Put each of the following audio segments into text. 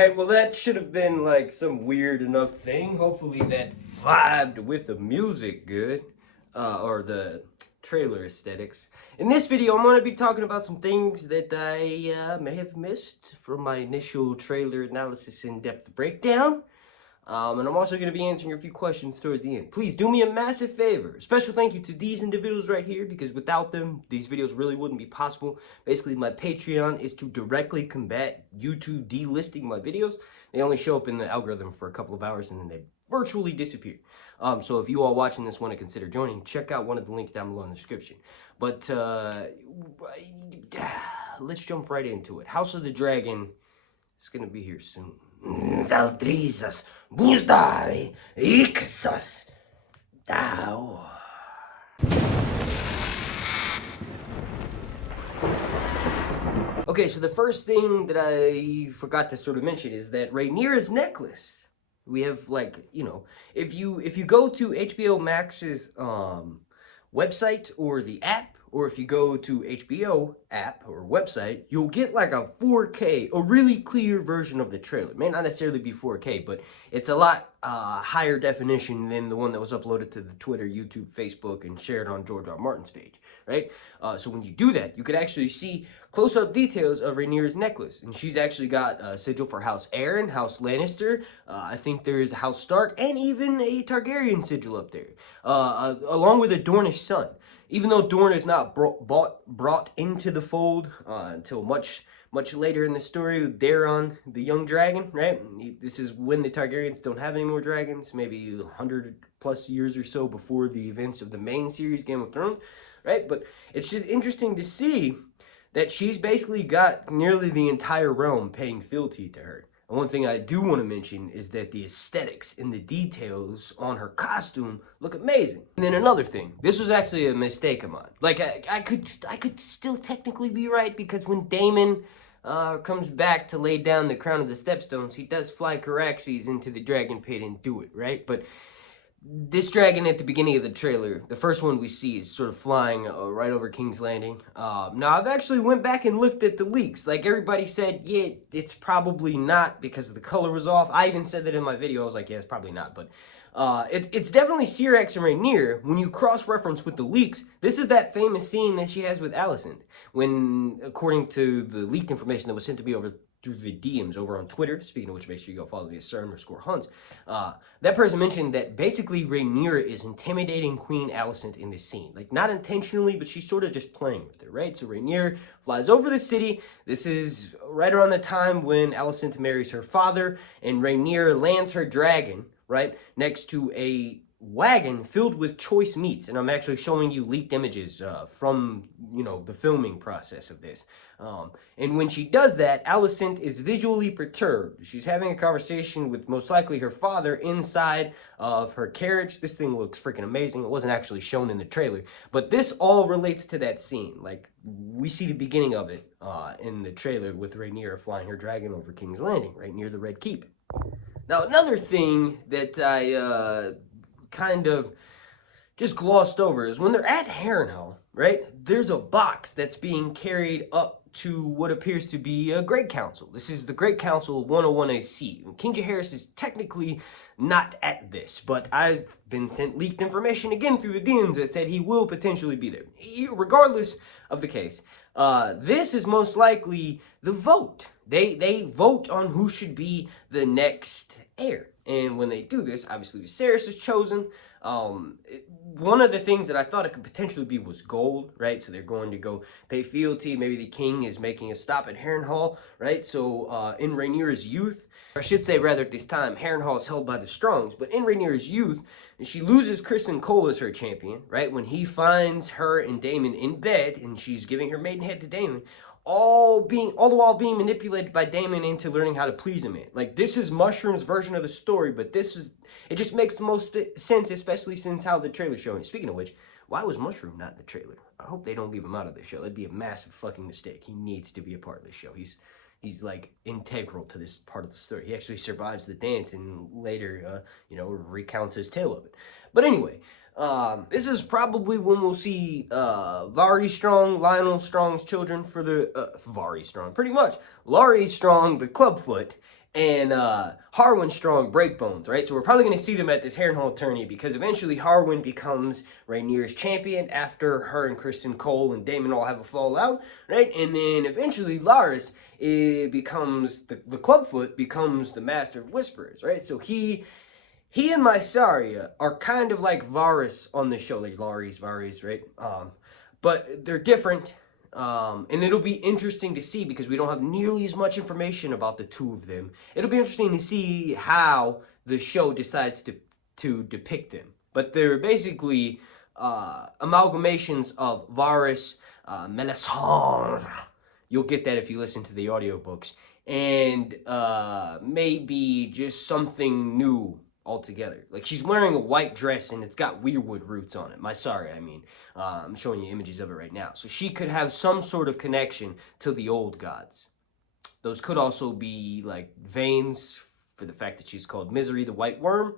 Alright, well that should have been like some weird enough thing. Hopefully that vibed with the music good. Or the trailer aesthetics. In this video, I'm going to be talking about some things that I may have missed from my initial trailer analysis in-depth breakdown. And I'm also going to be answering a few questions towards the end. Please do me a massive favor. A special thank you to these individuals right here, because without them, these videos really wouldn't be possible. Basically, my Patreon is to directly combat YouTube delisting my videos. They only show up in the algorithm for a couple of hours and then they virtually disappear. So if you all watching this want to consider joining, check out one of the links down below in the description. But let's jump right into it. House of the Dragon is going to be here soon. Zaldrizas, Buzdari, Ixas, Dao. Okay, so the first thing that I forgot to sort of mention is that Rhaenyra's necklace. We have, like, you know, if you go to HBO Max's website or the app, or if you go to HBO app or website, you'll get like a 4K, a really clear version of the trailer. It may not necessarily be 4K, but it's a lot higher definition than the one that was uploaded to the Twitter, YouTube, Facebook, and shared on George R. R. Martin's page, right? So when you do that, you could actually see close-up details of Rhaenyra's necklace. And she's actually got a sigil for House Aaron, House Lannister. I think there is a House Stark, and even a Targaryen sigil up there, along with a Dornish sun. Even though Dorne is not brought into the fold until much later in the story with Daemon, the young dragon, right? This is when the Targaryens don't have any more dragons, maybe 100 plus years or so before the events of the main series, Game of Thrones, right? But it's just interesting to see that she's basically got nearly the entire realm paying fealty to her. And one thing I do want to mention is that the aesthetics and the details on her costume look amazing. And then another thing, this was actually a mistake of mine. Like, I could still technically be right, because when Daemon comes back to lay down the crown of the stepstones, he does fly Syrax into the dragon pit and do it, right? But this dragon at the beginning of the trailer, the first one we see, is sort of flying right over King's Landing. Now, I've actually went back and looked at the leaks. Like, everybody said, yeah, it's probably not because the color was off. I even said that in my video. I was like, yeah, it's probably not. But it's definitely Syrax and Rhaenyra. When you cross-reference with the leaks, this is that famous scene that she has with Alicent. When, according to the leaked information that was sent to me through the DMs over on Twitter, speaking of which, make sure you go follow me at Sir_Hunts. That person mentioned that basically Rhaenyra is intimidating Queen Alicent in this scene. Like, not intentionally, but she's sort of just playing with her, right? So Rhaenyra flies over the city. This is right around the time when Alicent marries her father, and Rhaenyra lands her dragon, right, next to a wagon filled with choice meats. And I'm actually showing you leaked images from, you know, the filming process of this. And when she does that, Alicent is visually perturbed. She's having a conversation with most likely her father inside of her carriage. This thing looks freaking amazing. It wasn't actually shown in the trailer, but this all relates to that scene. Like, we see the beginning of it in the trailer with Rhaenyra flying her dragon over King's Landing, right near the Red Keep. Now, another thing that I kind of just glossed over is when they're at Harrenhal, right? There's a box that's being carried up to what appears to be a Great Council. This is the Great Council 101 AC. King Jaehaerys is technically not at this, but I've been sent leaked information again through the DMs that said he will potentially be there. Regardless of the case, this is most likely the vote. They vote on who should be the next heir. And when they do this, obviously Viserys is chosen. One of the things that I thought it could potentially be was gold, right? So they're going to go pay fealty. Maybe the king is making a stop at Harrenhal, right? So in Rhaenyra's youth, or I should say rather at this time, Harrenhal is held by the Strongs. But in Rhaenyra's youth, she loses Criston Cole as her champion, right? When he finds her and Daemon in bed and she's giving her maidenhead to Daemon, all the while being manipulated by Daemon into learning how to please him. Like, this is Mushroom's version of the story, but it just makes the most sense, especially since how the trailer's showing. Speaking of which, why was Mushroom not in the trailer? I hope they don't leave him out of the show. That'd be a massive fucking mistake. He needs to be a part of the show. He's like integral to this part of the story. He actually survives the dance and later, you know, recounts his tale of it. But anyway, this is probably when we'll see Varys Strong, Lionel Strong's children for the Varys Strong, pretty much. Larry Strong, the clubfoot, and Harwin Strong Breakbones, right? So we're probably going to see them at this Harrenhal tourney because eventually Harwin becomes Rhaenyra's champion after her and Kristen Cole and Daemon all have a fallout, right? And then eventually Larys becomes, the Clubfoot becomes the Master of Whisperers, right? So he and Mysaria are kind of like Varys on the show, like Varys, right? But they're different. And it'll be interesting to see because we don't have nearly as much information about the two of them. It'll be interesting to see how the show decides to depict them. But they're basically amalgamations of Varys, Melisandre. You'll get that if you listen to the audiobooks. And maybe just something new altogether. Like, she's wearing a white dress and it's got weirwood roots on it. Mysaria, I mean. I'm showing you images of it right now. So she could have some sort of connection to the old gods. Those could also be like veins for the fact that she's called Misery the White Worm.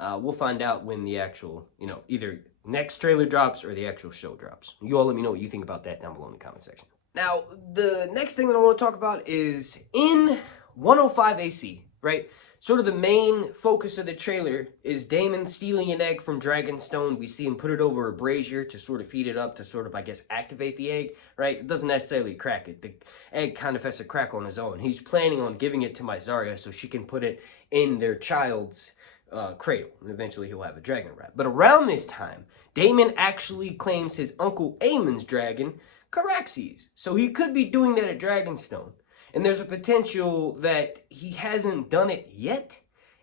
We'll find out when the actual, either next trailer drops or the actual show drops. You all let me know what you think about that down below in the comment section. Now, the next thing that I want to talk about is in 105 AC, right? Sort of the main focus of the trailer is Daemon stealing an egg from Dragonstone. We see him put it over a brazier to sort of heat it up to sort of, I guess, activate the egg, right? It doesn't necessarily crack it. The egg kind of has to crack on his own. He's planning on giving it to Mysaria so she can put it in their child's cradle. And eventually he'll have a dragon rat. But around this time, Daemon actually claims his uncle Aemon's dragon, Caraxes. So he could be doing that at Dragonstone. And there's a potential that he hasn't done it yet.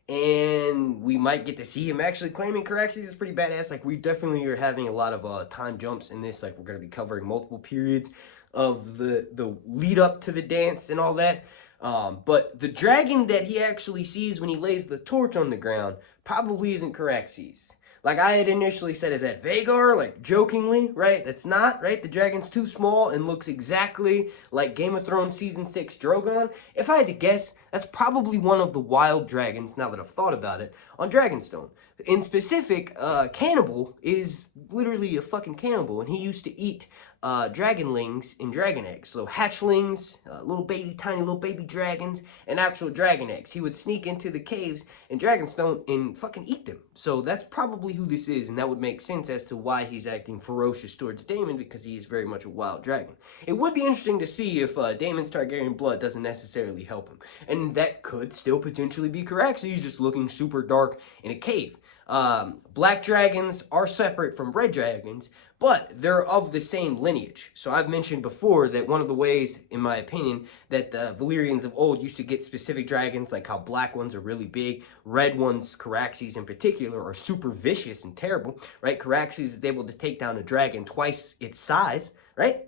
And we might get to see him actually claiming Caraxes. Is pretty badass. Like, we definitely are having a lot of time jumps in this. Like, we're going to be covering multiple periods of the lead up to the dance and all that. But the dragon that he actually sees when he lays the torch on the ground probably isn't Caraxes. Like I had initially said, is that Vhagar? Like, jokingly, right? That's not, right? The dragon's too small and looks exactly like Game of Thrones Season 6 Drogon. If I had to guess, that's probably one of the wild dragons, now that I've thought about it, on Dragonstone. In specific, Cannibal is literally a fucking cannibal, and he used to eat dragonlings and dragon eggs. So hatchlings, tiny little baby dragons, and actual dragon eggs. He would sneak into the caves in Dragonstone and fucking eat them. So that's probably who this is, and that would make sense as to why he's acting ferocious towards Daemon, because he is very much a wild dragon. It would be interesting to see if Daemon's Targaryen blood doesn't necessarily help him. And that could still potentially be correct. So he's just looking super dark in a cave. Black dragons are separate from red dragons, but they're of the same lineage. So I've mentioned before that one of the ways, in my opinion, that the Valyrians of old used to get specific dragons, like how black ones are really big, red ones, Caraxes in particular, are super vicious and terrible, right? Caraxes is able to take down a dragon twice its size, right?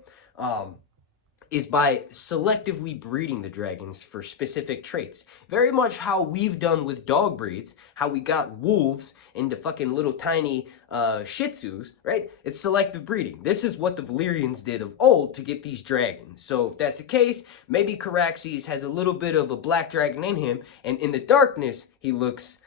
Is by selectively breeding the dragons for specific traits. Very much how we've done with dog breeds, how we got wolves into fucking little tiny Shih Tzus, right? It's selective breeding. This is what the Valyrians did of old to get these dragons. So if that's the case, maybe Caraxes has a little bit of a black dragon in him, and in the darkness, he looks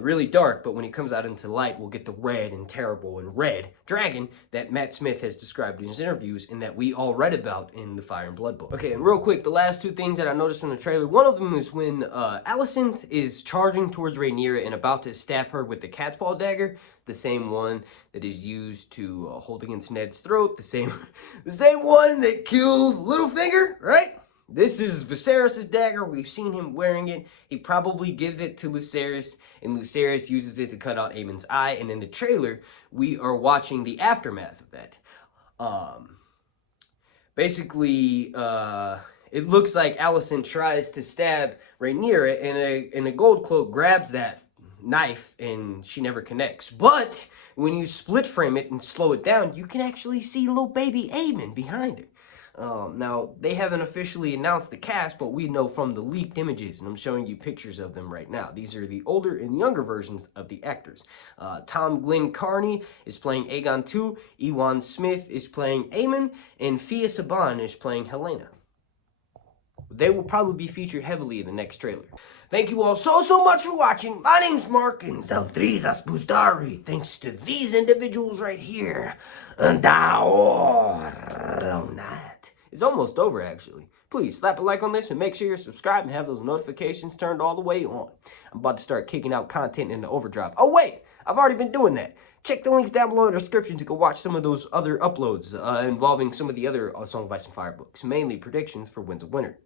really dark, but when he comes out into light, we'll get the red and terrible and red dragon that Matt Smith has described in his interviews and that we all read about in the Fire and Blood book. Okay, and real quick, the last two things that I noticed from the trailer, one of them is when Alicent is charging towards Rhaenyra and about to stab her with the cat's paw dagger, the same one that is used to hold against Ned's throat, the same one that kills Littlefinger, right? This is Viserys' dagger. We've seen him wearing it. He probably gives it to Lucerys, and Lucerys uses it to cut out Aemon's eye. And in the trailer, we are watching the aftermath of that. Basically, it looks like Alicent tries to stab Rhaenyra, and a gold cloak grabs that knife, and she never connects. But when you split frame it and slow it down, you can actually see little baby Aemon behind her. Now, they haven't officially announced the cast, but we know from the leaked images, and I'm showing you pictures of them right now. These are the older and younger versions of the actors. Tom Glenn Carney is playing Aegon II, Ewan Smith is playing Aemon, and Fia Saban is playing Helena. They will probably be featured heavily in the next trailer. Thank you all so much for watching. My name's Mark, and Zaldrizas Bustari. Thanks to these individuals right here. And it's almost over, actually. please slap a like on this and make sure you're subscribed and have those notifications turned all the way on. I'm about to start kicking out content into Overdrive. Oh wait, I've already been doing that. Check the links down below in the description to go watch some of those other uploads involving some of the other Song of Ice and Fire books, mainly predictions for Winds of Winter.